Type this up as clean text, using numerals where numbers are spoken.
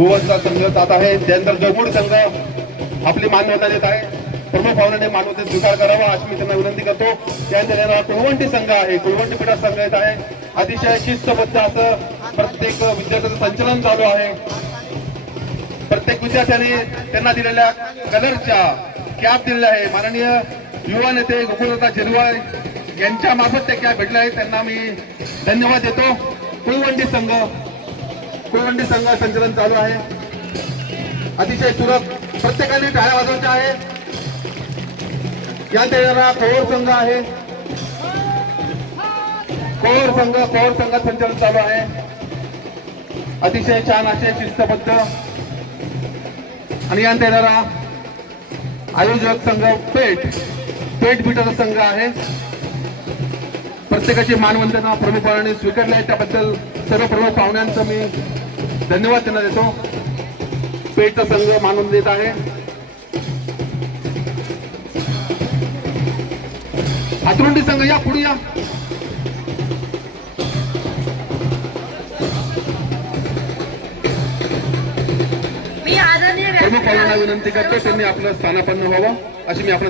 भुवनचा संघ जात आहे. त्यानंतर जोगुड संघ आपली मान्यता देत आहे. प्रमुख पाहुण्याने मान्यता स्वीकार करावा अशी मी त्यांना विनंती करतो. त्यानंतर कुळवंटी संघ आहे, कुळवंटी पीठा संघ येत आहे. अतिशय शिस्तबद्ध असं प्रत्येक विद्यार्थ्याचं संचलन चालू आहे. प्रत्येक विद्यार्थ्याने त्यांना दिलेल्या कलरच्या कॅप दिलेल्या आहे. माननीय युवा नेते गोकुळदादा झिरवाळ यांच्या मार्फत त्या कॅप भेटल्या आहेत. त्यांना मी धन्यवाद देतो. कुळवंटी संघ संचलन चालू आहे. अतिशय सुलभ प्रत्येकाने टाळ्या वाजवायच्या आहे. या देणारा कोर संघ आहे. कोर संघात संचलन चालू आहे. अतिशय छान असे शिस्तबद्ध आणि यांत येणारा आयोजक संघ पेठ पीठाचा संघ आहे. प्रत्येकाची मानवंदना प्रमुख पाहुण्यांनी स्वीकारली आहे. त्याबद्दल सर्व प्रमुख पाहुण्यांचा मी धन्यवाद त्यांना देतो. पेठचा संघ मानवंदना देत आहे. हातरुंडी संघ या पुढे या. प्रमुख पाहुण्यांना विनंती करतो त्यांनी आपलं स्थानापन्न व्हावं अशी मी आपलं